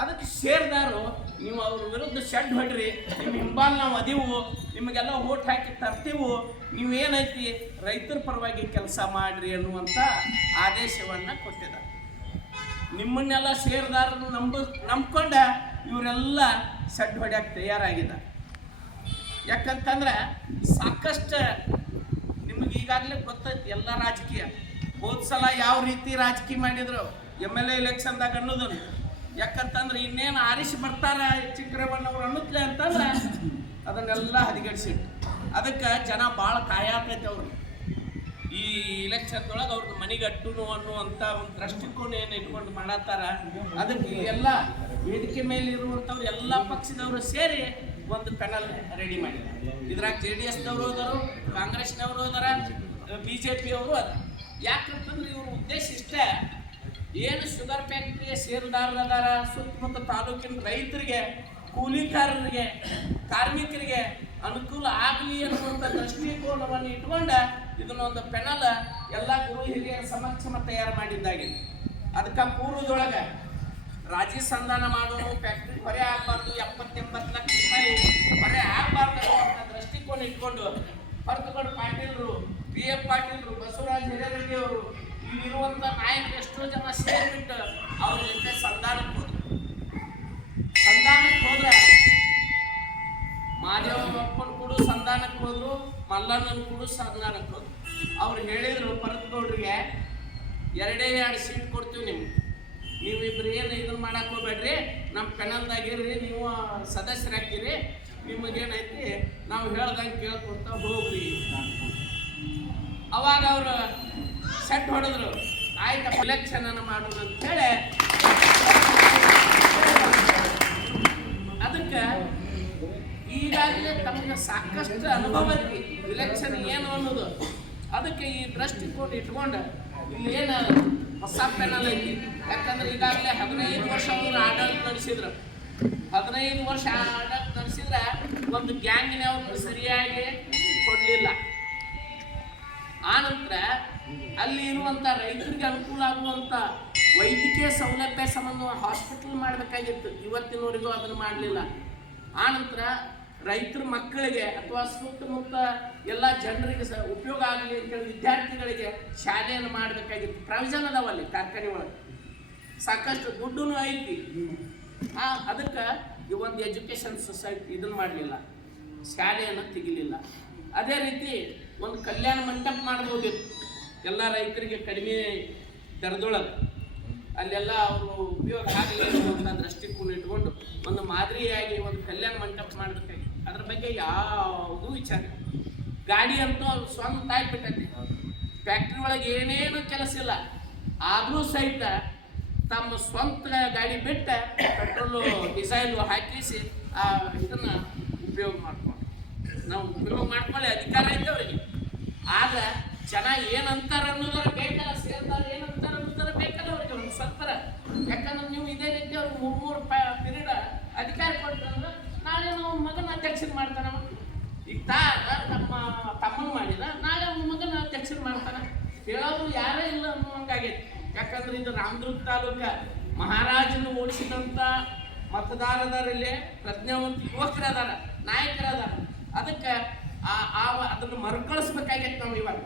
ಅದಕ್ಕೆ ಸೇರ್ದಾರು, ನೀವು ಅವ್ರ ವಿರುದ್ಧ ಶೆಡ್ ಹೊಡ್ರಿ, ನಿಮ್ಮ ಹಿಂಬಾಲ್ ನಾವು ಅದೀವು, ನಿಮಗೆಲ್ಲ ಓಟ್ ಹಾಕಿ ತರ್ತೀವು ನೀವು ಏನೈತಿ ರೈತರ ಪರವಾಗಿ ಕೆಲಸ ಮಾಡ್ರಿ ಅನ್ನುವಂಥ ಆದೇಶವನ್ನು ಕೊಟ್ಟಿದ್ದಾರೆ. ನಿಮ್ಮನ್ನೆಲ್ಲ ಸೇರ್ದಾರನ್ನು ನಂಬ, ನಂಬ್ಕೊಂಡ ಇವರೆಲ್ಲ ಸಡ್ ಹೊಡ್ಯಕ್ಕೆ ತಯಾರಾಗಿದ್ದ ಯಾಕಂತಂದ್ರೆ ಸಾಕಷ್ಟು ನಿಮಗೆ ಈಗಾಗಲೇ ಗೊತ್ತೈತಿ, ಎಲ್ಲ ರಾಜಕೀಯ. ಹೋದ ಯಾವ ರೀತಿ ರಾಜಕೀಯ ಮಾಡಿದ್ರು? ಎಂ ಎಲ್ ಎ ಎಲೆಕ್ಷನ್ದಾಗ ಅನ್ನೋದನ್ನು. ಯಾಕಂತಂದ್ರೆ ಇನ್ನೇನು ಆರಿಸಿ ಬರ್ತಾರ ಚಿಕ್ಕರೇವಣ್ಣವ್ರು ಅನ್ನತ್ಲೆ ಅಂತಂದ್ರೆ ಅದನ್ನೆಲ್ಲ ಹದಿಗಡಿಸಿಟ್ಟು ಅದಕ್ಕೆ ಜನ ಭಾಳ ಕಾಯಾಕೈತೆ ಅವ್ರು. ಈ ಇಲೆಕ್ಷನ್ದೊಳಗೆ ಅವ್ರನ್ನ ಅಟ್ಟುನು ಅನ್ನುವಂಥ ಒಂದು ದೃಷ್ಟಿಕೋನ ಏನು ಇಟ್ಕೊಂಡು ಮಾಡತ್ತಾರ, ಅದಕ್ಕೆ ಎಲ್ಲ ವೇದಿಕೆ ಮೇಲೆ ಇರುವಂಥವ್ರು ಎಲ್ಲ ಪಕ್ಷದವರು ಸೇರಿ ಒಂದು ಪೆನಲ್ ರೆಡಿ ಮಾಡಿದ್ದಾರೆ ಇದ್ರಾಗ ಜೆ ಡಿ ಎಸ್ನವರು ಹೋದರು, ಕಾಂಗ್ರೆಸ್ನವರು ಹೋದಾರ ಬಿ ಜೆ ಪಿಯವರು ಅದ ಯಾಕಂತಂದ್ರೆ ಇವ್ರ ಉದ್ದೇಶ ಇಷ್ಟ. ಏನು ಶುಗರ್ ಫ್ಯಾಕ್ಟ್ರಿಯ ಷೇರುದಾರರದಾರ ಸುತ್ತಮುತ್ತ ತಾಲೂಕಿನ ರೈತರಿಗೆ, ಕೂಲಿಕಾರರಿಗೆ, ಕಾರ್ಮಿಕರಿಗೆ ಅನುಕೂಲ ಆಗಲಿ ಅನ್ನುವಂಥ ದೃಷ್ಟಿಕೋನವನ್ನು ಇಟ್ಕೊಂಡ ಇದನ್ನೊಂದು ಪೆನಲ್ ಎಲ್ಲ ಗುರು ಹಿರಿಯರ ಸಮಕ್ಷಮ ತಯಾರು ಮಾಡಿದ್ದಾಗಿದೆ. ಅದಕ್ಕೆ ಪೂರ್ವದೊಳಗೆ ರಾಜಿ ಸಂಧಾನ ಮಾಡೋನು ಫ್ಯಾಕ್ಟ್ರಿ ಹೊರೆ ಆಗಬಾರ್ದು ಎಪ್ಪತ್ತೆಂಬತ್ತು ಲಕ್ಷ ರೂಪಾಯಿ ಹೊರೆ ಆಗಬಾರ್ದು ಅನ್ನುವಂಥ ದೃಷ್ಟಿಕೋನ ಇಟ್ಕೊಂಡು ಹೊರತುಕೊಂಡು ಪಾಟೀಲ್ರು ಬಿ ಎಫ್ ಪಾಟೀಲ್ರು, ಬಸವರಾಜ ಹಿರೇರೆಡ್ಡಿ ಅವರು ಇಲ್ಲಿರುವಂಥ ನಾಯಕರು ಎಷ್ಟೋ ಜನ ಸೇರಿಬಿಟ್ಟು ಅವ್ರ ಜೊತೆ ಸಂಧಾನಕ್ಕೆ ಹೋದ್ರು. ಸಂಧಾನಕ್ಕೆ ಹೋದ್ರೆ ಮಾದೇವಪ್ಪನ ಕೂಡ ಸಂಧಾನಕ್ಕೆ ಹೋದ್ರು, ಮಲ್ಲಣ್ಣನ ಕೂಡ ಸಂಧಾನಕ್ಕೆ ಹೋದ್ರು. ಅವ್ರು ಹೇಳಿದ್ರು ಪರತ್ಗೌಡ್ರಿಗೆ ಎರಡೇ ಎರಡು ಸೀಟ್ ಕೊಡ್ತೀವಿ ನಿಮ್ಗೆ. ನೀವಿಬ್ರು ಏನು ಇದನ್ನ ಮಾಡಕ್ಕೆ ಹೋಗ್ಬೇಡ್ರಿ ನಮ್ಮ ಪೆನಲ್ದಾಗಿರ್ರಿ, ನೀವು ಸದಸ್ಯರಾಗಿರಿ ನಿಮಗೇನೈತಿ ನಾವು ಹೇಳ್ದಂಗೆ ಕೇಳ್ಕೊತ ಹೋಗ್ರಿ. ಅವಾಗ ಅವರು ಸೆಟ್ ಹೊಡೆದ್ರು. ಆಯ್ತು ಕಲೆಕ್ಷನ್ ಅನ್ನು ಅಂತೇಳಿ. ಅದಕ್ಕೆ ಈಗಾಗಲೇ ತಮಗೆ ಸಾಕಷ್ಟು ಅನುಭವ ಐತಿ. ಇಲೆಕ್ಷನ್ ಏನು ಅನ್ನೋದು. ಅದಕ್ಕೆ ಈ ದೃಷ್ಟಿಕೋನ ಇಟ್ಕೊಂಡು ಏನು ಹೊಸ ಪೆನಲ್ ಐತಿ. ಯಾಕಂದ್ರೆ ಈಗಾಗಲೇ ಹದಿನೈದು ವರ್ಷ ಅವರು ಆಡಳಿತ ನಡೆಸಿದ್ರು. ಹದಿನೈದು ವರ್ಷ ಆಡಳಿತ ನಡೆಸಿದ್ರೆ ಒಂದು ಗ್ಯಾಂಗಿನವ್ರನ್ನ ಸರಿಯಾಗಿ ಕೊಡಲಿಲ್ಲ. ಆನಂತರ ಅಲ್ಲಿ ಇರುವಂಥ ರೈತರಿಗೆ ಅನುಕೂಲ ಆಗುವಂಥ ವೈದ್ಯಕೀಯ ಸೌಲಭ್ಯ ಸಂಬಂಧ ಹಾಸ್ಪಿಟಲ್ ಮಾಡಬೇಕಾಗಿತ್ತು. ಇವತ್ತಿನವರೆಗೂ ಅದನ್ನು ಮಾಡಲಿಲ್ಲ. ಆನಂತರ ರೈತರ ಮಕ್ಕಳಿಗೆ ಅಥವಾ ಸುತ್ತಮುತ್ತ ಎಲ್ಲ ಜನರಿಗೆ ಸಹ ಉಪಯೋಗ ಆಗಲಿ ಅಂತೇಳಿ ವಿದ್ಯಾರ್ಥಿಗಳಿಗೆ ಶಾಲೆಯನ್ನು ಮಾಡಬೇಕಾಗಿತ್ತು. ಪ್ರಾವಿಷನ್ ಅದಾವಲ್ಲಿ ಕಾರ್ಖಾನೆ ಒಳಗೆ. ಸಾಕಷ್ಟು ದುಡ್ಡು ಐತಿ. ಆ, ಅದಕ್ಕೆ ಈ ಒಂದು ಎಜುಕೇಷನ್ ಸೊಸೈಟಿ ಇದನ್ನು ಮಾಡಲಿಲ್ಲ. ಶಾಲೆಯನ್ನು ತೆಗಿಲಿಲ್ಲ. ಅದೇ ರೀತಿ ಒಂದು ಕಲ್ಯಾಣ ಮಂಟಪ ಮಾಡ್ಬೋದಿತ್ತು ಎಲ್ಲ ರೈತರಿಗೆ ಕಡಿಮೆ ದರದೊಳಗೆ. ಅಲ್ಲೆಲ್ಲ ಅವರು ಉಪಯೋಗ ಆಗಲಿ ಅನ್ನುವಂಥ ದೃಷ್ಟಿಕೋನ ಇಟ್ಕೊಂಡು ಒಂದು ಮಾದರಿಯಾಗಿ ಒಂದು ಕಲ್ಯಾಣ ಮಂಟಪ ಮಾಡಬೇಕಾಗಿ. ಅದ್ರ ಬಗ್ಗೆ ಯಾವುದೂ ವಿಚಾರ. ಗಾಡಿ ಅಂತೂ ಅವ್ರು ಸ್ವಂತ ಆಗ್ಬಿಟ್ಟೈತಿ. ಫ್ಯಾಕ್ಟ್ರಿ ಒಳಗೆ ಏನೇನು ಕೆಲಸ ಇಲ್ಲ. ಆದರೂ ಸಹಿತ ತಮ್ಮ ಸ್ವಂತ ಗಾಡಿ ಬಿಟ್ಟ ಪೆಟ್ರೋಲು ಡಿಸೈಲು ಹಾಕಿಸಿ ಆ ಇದನ್ನ ಉಪಯೋಗ ಮಾಡ್ಕೊಂಡು. ನಾವು ಉಪಯೋಗ ಮಾಡ್ಕೊಳ್ಳಿ. ಅಧಿಕಾರ ಐತೆ ಅವರಿಗೆ. ಆಗ ಜನ ಏನಂತಾರ ಅನ್ನೋದ್ರ ಬೇಕಲ್ಲ ಸೇರ್ತಾರೆ ಏನಂತಾರ ಅನ್ನೋದ್ರ ಬೇಕಲ್ಲ ಅವ್ರಿಗೆ ಒಂದು ಸತ್ತರ. ಯಾಕಂದ್ರೆ ನೀವು ಇದೇ ರೀತಿ ಅವ್ರು ಮೂರು ಮೂರು ಪಿರಿಯಡ್ ಅಧಿಕಾರ ಕೊಟ್ಟಂದ್ರೆ ನಾಳೆ ನಾವು ಮಗನ ಅಧ್ಯಕ್ಷ ಮಾಡ್ತಾನ ಈಗ ತಾ ನಮ್ಮ ತಮ್ಮನ ಮಾಡಿದ ನಾಳೆ ಅವ್ನ ಮಗನ ಅಧ್ಯಕ್ಷ ಮಾಡ್ತಾನ. ಹೇಳೋದು ಯಾರೇ ಇಲ್ಲ ಅನ್ನುವಂಗಾಗೈತಿ. ಯಾಕಂದ್ರೆ ಇದು ರಾಮದುರ್ಗ ತಾಲೂಕ ಮಹಾರಾಜನ ಓಡಿಸಿದಂಥ ಮತದಾರರಲ್ಲಿ ಪ್ರಜ್ಞಾವಂತ ಯುವಕರದಾರ ನಾಯಕರದಾರ ಅದಕ್ಕೆ ಆ ಅದನ್ನು ಮರುಕಳಿಸ್ಬೇಕಾಗೈತೆ ನಾವು ಇವಾಗ.